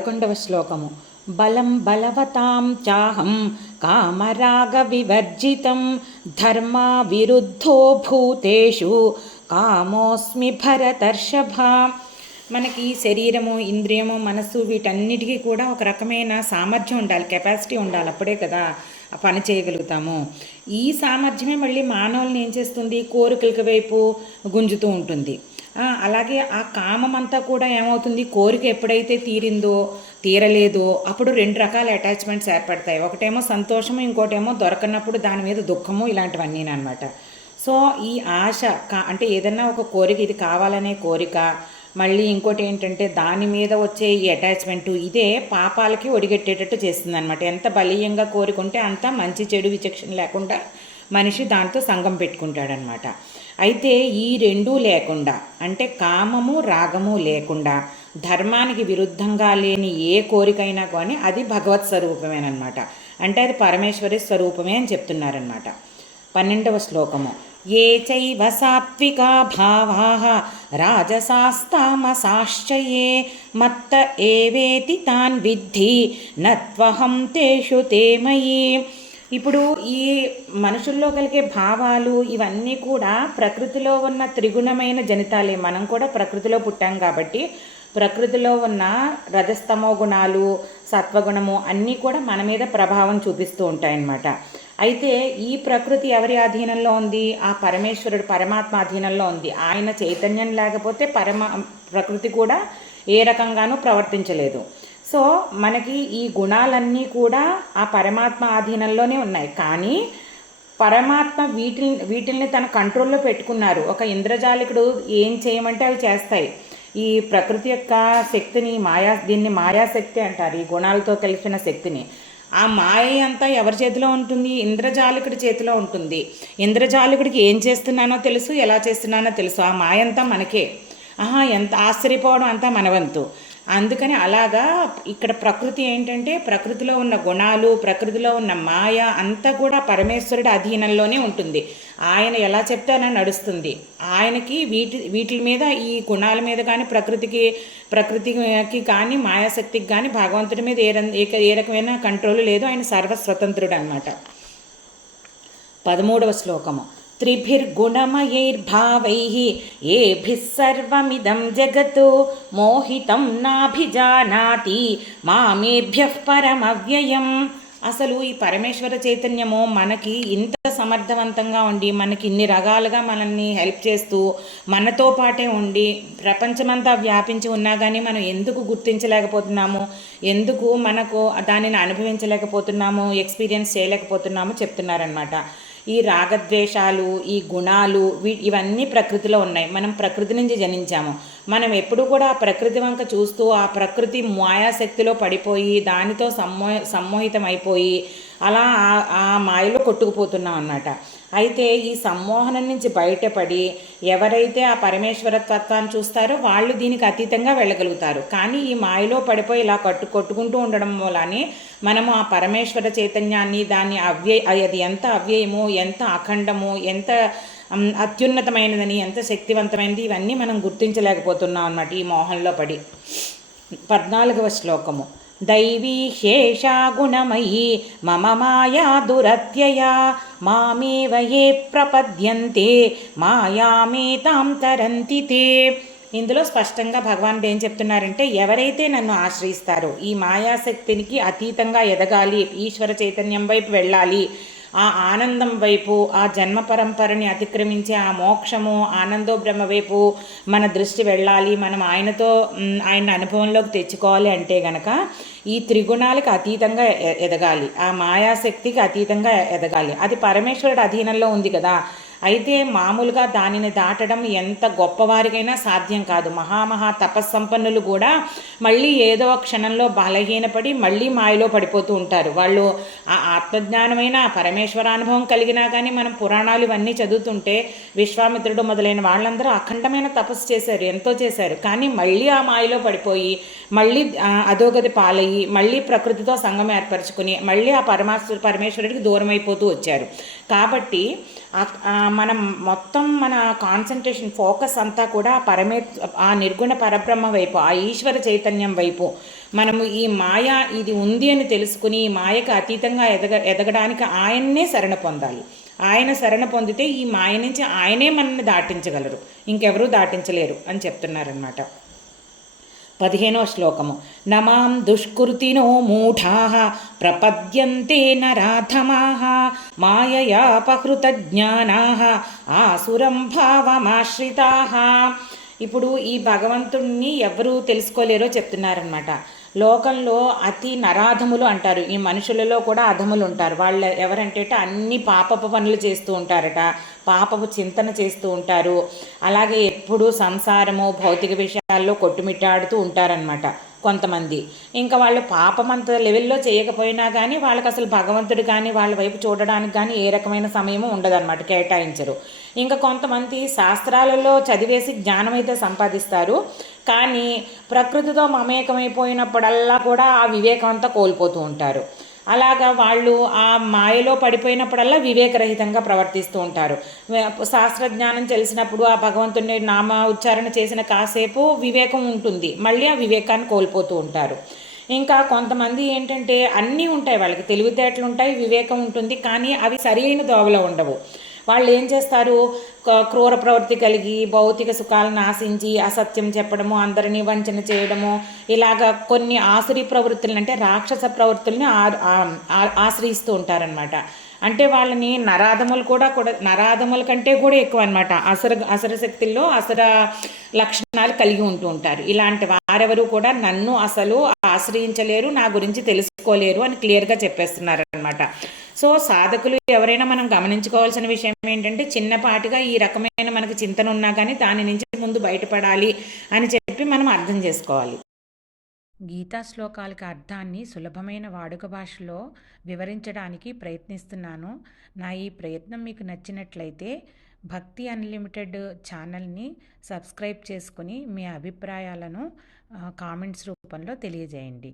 పదకొండవ శ్లోకము. బలం బలవతాం చాహం కామరాగ వివర్జితం ధర్మా విరుద్ధో భూతేషు కామోస్మి భరతర్షభ. మనకి శరీరము ఇంద్రియము మనస్సు వీటన్నిటికీ కూడా ఒక రకమైన సామర్థ్యం ఉండాలి కెపాసిటీ ఉండాలి అప్పుడే కదా పని చేయగలుగుతాము. ఈ సామర్థ్యమే మళ్ళీ మానవుల్ని ఏం చేస్తుంది? కోరికలకి వైపు గుంజుతూ ఉంటుంది. అలాగే ఆ కామం అంతా కూడా ఏమవుతుంది? కోరిక ఎప్పుడైతే తీరిందో తీరలేదో అప్పుడు రెండు రకాల అటాచ్మెంట్స్ ఏర్పడతాయి. ఒకటేమో సంతోషము ఇంకోటేమో దొరకనప్పుడు దాని మీద దుఃఖము ఇలాంటివన్నీ అనమాట సో ఈ ఆశ కా అంటే ఏదన్నా ఒక కోరిక ఇది కావాలనే కోరిక మళ్ళీ ఇంకోటి ఏంటంటే దాని మీద వచ్చే ఈ అటాచ్మెంట్ ఇదే పాపాలకి ఒడిగట్టేటట్టు చేస్తుంది అనమాట ఎంత బలీయంగా కోరుకుంటే అంత మంచి చెడు విచక్షణ లేకుండా మనిషి దాంతో సంఘం పెట్టుకుంటాడనమాట అయితే ఈ రెండూ లేకుండా అంటే కామము రాగము లేకుండా ధర్మానికి విరుద్ధంగా లేని ఏ కోరికైనా కానీ అది భగవత్ స్వరూపమేనమాట అంటే అది పరమేశ్వరి స్వరూపమే అని చెప్తున్నారనమాట పన్నెండవ శ్లోకము. ఏ చైవ సాత్వికా భావా రాజసాస్తామసాశ్చయే మత్త ఏవేతి తాన్ విద్ధి నత్వహం తేషు తేమయీ ఇప్పుడు ఈ మనుషుల్లో కలిగే భావాలు ఇవన్నీ కూడా ప్రకృతిలో ఉన్న త్రిగుణమైన జనితాలే. మనం కూడా ప్రకృతిలో పుట్టాం కాబట్టి ప్రకృతిలో ఉన్న రజస్తమో గుణాలు సత్వగుణము అన్నీ కూడా మన మీద ప్రభావం చూపిస్తూ ఉంటాయన్నమాట. అయితే ఈ ప్రకృతి ఎవరి అధీనంలో ఉంది? ఆ పరమేశ్వరుడు పరమాత్మ అధీనంలో ఉంది. ఆయన చైతన్యం లేకపోతే పరమ ప్రకృతి కూడా ఏ రకంగానూ ప్రవర్తించలేదు. సో మనకి ఈ గుణాలన్నీ కూడా ఆ పరమాత్మ ఆధీనంలోనే ఉన్నాయి. కానీ పరమాత్మ వీటిని వీటిల్ని తన కంట్రోల్లో పెట్టుకున్నారు. ఒక ఇంద్రజాలికుడు ఏం చేయమంటే అవి చేస్తాయి. ఈ ప్రకృతి యొక్క శక్తిని మాయా దీన్ని మాయాశక్తి అంటారు. ఈ గుణాలతో కలిసిన శక్తిని. ఆ మాయ అంతా ఎవరి చేతిలో ఉంటుంది? ఇంద్రజాలికుడి చేతిలో ఉంటుంది. ఇంద్రజాలికుడికి ఏం చేస్తున్నానో తెలుసు? ఎలా చేస్తున్నానో తెలుసు. ఆ మాయ అంతా మనకే. ఆహా ఎంత ఆశ్చర్యపోవడం అంతా మనవంతు. అందుకని అలాగా ఇక్కడ ప్రకృతి ఏంటంటే ప్రకృతిలో ఉన్న గుణాలు ప్రకృతిలో ఉన్న మాయ అంతా కూడా పరమేశ్వరుడి అధీనంలోనే ఉంటుంది. ఆయన ఎలా చెప్తే అలా నడుస్తుంది. ఆయనకి వీటి వీటి మీద ఈ గుణాల మీద కానీ ప్రకృతికి ప్రకృతికి కానీ మాయాశక్తికి కానీ భగవంతుడి మీద ఏ ఏ- ఏ రకమైన కంట్రోల్ లేదు. ఆయన సర్వస్వతంత్రుడు అనమాట పదమూడవ శ్లోకము. త్రిభిర్గుణమయైర్భావై ఏభిः సర్వమిదం జగత్ మోహితం నాభిజానాతి మామేభ్య పరమవ్యయం. అసలు ఈ పరమేశ్వర చైతన్యము మనకి ఇంత సమర్థవంతంగా ఉండి మనకి ఇన్ని రకాలుగా మనల్ని హెల్ప్ చేస్తూ మనతో పాటే ఉండి ప్రపంచమంతా వ్యాపించి ఉన్నా కానీ మనం ఎందుకు గుర్తించలేకపోతున్నాము? ఎందుకు మనకు దానిని అనుభవించలేకపోతున్నాము? ఎక్స్పీరియన్స్ చేయలేకపోతున్నాము? చెప్తున్నారనమాట ఈ రాగద్వేషాలు ఈ గుణాలు వీ ఇవన్నీ ప్రకృతిలో ఉన్నాయి. మనం ప్రకృతి నుంచి జనించాము. మనం ఎప్పుడు కూడా ఆ ప్రకృతి వంక చూస్తూ ఆ ప్రకృతి మాయాశక్తిలో పడిపోయి దానితో సమ్మో సమ్మోహితం అయిపోయి అలా ఆ- ఆ మాయలో కొట్టుకుపోతున్నాం అన్నమాట. అయితే ఈ సమ్మోహనం నుంచి బయటపడి ఎవరైతే ఆ పరమేశ్వర తత్వాన్ని చూస్తారో వాళ్ళు దీనికి అతీతంగా వెళ్ళగలుగుతారు. కానీ ఈ మాయలో పడిపోయి ఇలా కట్టు కొట్టుకుంటూ ఉండడం వల్లనే మనము ఆ పరమేశ్వర చైతన్యాన్ని దాన్ని అవ్యయ అది ఎంత అవ్యయము ఎంత అఖండము ఎంత అత్యున్నతమైనదని ఎంత శక్తివంతమైనది ఇవన్నీ మనం గుర్తించలేకపోతున్నాం అన్నమాట ఈ మోహంలో పడి. పద్నాలుగవ శ్లోకము. దైవీ శేషా గుణమయీ మమ మాయా దురత్యయా మామేవ ఏ ప్రపద్యంతే మాయామేతాం తరంతి తే. ఇందులో స్పష్టంగా భగవానుడు ఏం చెప్తున్నారంటే ఎవరైతే నన్ను ఆశ్రయిస్తారో ఈ మాయాశక్తినికి అతీతంగా ఎదగాలి ఈశ్వర చైతన్యం వైపు వెళ్ళాలి ఆ ఆనందం వైపు ఆ జన్మ పరంపరని అతిక్రమించే ఆ మోక్షము ఆనందో బ్రహ్మ వైపు మన దృష్టి వెళ్ళాలి మనం ఆయనతో ఆయన అనుభవంలోకి తెచ్చుకోవాలి అంటే గనక ఈ త్రిగుణాలకు అతీతంగా ఎ- ఎదగాలి. ఆ మాయాశక్తికి అతీతంగా ఎదగాలి. అది పరమేశ్వరుడు అధీనంలో ఉంది కదా. అయితే మామూలుగా దానిని దాటడం ఎంత గొప్పవారికైనా సాధ్యం కాదు. మహామహా తపస్సంపన్నులు కూడా మళ్ళీ ఏదో క్షణంలో బలహీనపడి మళ్ళీ మాయలో పడిపోతూ ఉంటారు. వాళ్ళు ఆ ఆత్మజ్ఞానమైన పరమేశ్వరానుభవం కలిగినా కానీ మనం పురాణాలు ఇవన్నీ చదువుతుంటే విశ్వామిత్రుడు మొదలైన వాళ్ళందరూ అఖండమైన తపస్సు చేశారు ఎంతో చేశారు. కానీ మళ్ళీ ఆ మాయలో పడిపోయి మళ్ళీ అధోగతి పాలయ్యి మళ్ళీ ప్రకృతితో సంఘం ఏర్పరచుకుని మళ్ళీ ఆ పరమాశ్వ పరమేశ్వరుడికి దూరం అయిపోతూ వచ్చారు. కాబట్టి మనం మొత్తం మన కాన్సన్ట్రేషన్ ఫోకస్ అంతా కూడా పరమే ఆ నిర్గుణ పరబ్రహ్మ వైపు ఆ ఈశ్వర చైతన్యం వైపు. మనము ఈ మాయ ఇది ఉంది అని తెలుసుకుని ఈ మాయకు అతీతంగా ఎదగ ఎదగడానికి ఆయన్నే శరణ పొందాలి. ఆయన శరణ పొందితే ఈ మాయ నుంచి ఆయనే మనల్ని దాటించగలరు. ఇంకెవరూ దాటించలేరు అని చెప్తున్నారనమాట పదిహేనో శ్లోకము. నమాం దుష్కృతినో మూఢా ప్రపద్యంతే నరాధమా మాయయాపహృత జ్ఞానా ఆసురం భావమాశ్రితా. ఇప్పుడు ఈ భగవంతుణ్ణి ఎవరు తెలుసుకోలేరో చెప్తున్నారనమాట లోకంలో అతి నరాధములు అంటారు. ఈ మనుషులలో కూడా అధములు ఉంటారు. వాళ్ళు ఎవరంటే అన్ని పాపపు పనులు చేస్తూ ఉంటారట. పాపపు చింతన చేస్తూ ఉంటారు. అలాగే ఎప్పుడూ సంసారము భౌతిక విషయాల్లో కొట్టుమిట్టాడుతూ ఉంటారనమాట కొంతమంది. ఇంకా వాళ్ళు పాపమంత లెవెల్లో చేయకపోయినా కానీ వాళ్ళకి అసలు భగవంతుడు కానీ వాళ్ళ వైపు చూడడానికి కానీ ఏ రకమైన సమయము ఉండదన్నమాట కేటాయించరు. ఇంకా కొంతమంది శాస్త్రాలలో చదివేసి జ్ఞానం అయితే సంపాదిస్తారు. కానీ ప్రకృతితో మమేకమైపోయినప్పుడల్లా కూడా ఆ వివేకం అంతా కోల్పోతూ ఉంటారు. అలాగా వాళ్ళు ఆ మాయలో పడిపోయినప్పుడల్లా వివేకరహితంగా ప్రవర్తిస్తూ ఉంటారు. శాస్త్రజ్ఞానం తెలిసినప్పుడు ఆ భగవంతుని నామ ఉచ్చారణ చేసిన కాసేపు వివేకం ఉంటుంది. మళ్ళీ ఆ వివేకాన్ని కోల్పోతూ ఉంటారు. ఇంకా కొంతమంది ఏంటంటే అన్నీ ఉంటాయి వాళ్ళకి. తెలివితేటలు ఉంటాయి వివేకం ఉంటుంది కానీ అవి సరైన దోవలో ఉండవు. వాళ్ళు ఏం చేస్తారు? క్రూర ప్రవృత్తి కలిగి భౌతిక సుఖాలను ఆశించి అసత్యం చెప్పడము అందరినీ వంచన చేయడము ఇలాగ కొన్ని ఆసురీ ప్రవృత్తులను అంటే రాక్షస ప్రవృత్తుల్ని ఆశ్రయిస్తూ ఉంటారనమాట అంటే వాళ్ళని నరాధములు కూడా కూడా నరాధముల కంటే కూడా ఎక్కువ అనమాట అసర అసర శక్తుల్లో అసర లక్షణాలు కలిగి ఉంటూ ఉంటారు. ఇలాంటి వారెవరు కూడా నన్ను అసలు ఆశ్రయించలేరు నా గురించి తెలుసుకోలేరు అని క్లియర్గా చెప్పేస్తున్నారు అనమాట సో సాధకులు ఎవరైనా మనం గమనించుకోవాల్సిన విషయం ఏంటంటే చిన్నపాటిగా ఈ రకమైన మనకు చింతన ఉన్నా కానీ దాని నుంచి ముందు బయటపడాలి అని చెప్పి మనం అర్థం చేసుకోవాలి. గీతా శ్లోకాలకి అర్థాన్ని సులభమైన వాడుక భాషలో వివరించడానికి ప్రయత్నిస్తున్నాను. నా ఈ ప్రయత్నం మీకు నచ్చినట్లయితే భక్తి అన్లిమిటెడ్ ఛానల్ని సబ్స్క్రైబ్ చేసుకుని మీ అభిప్రాయాలను కామెంట్స్ రూపంలో తెలియజేయండి.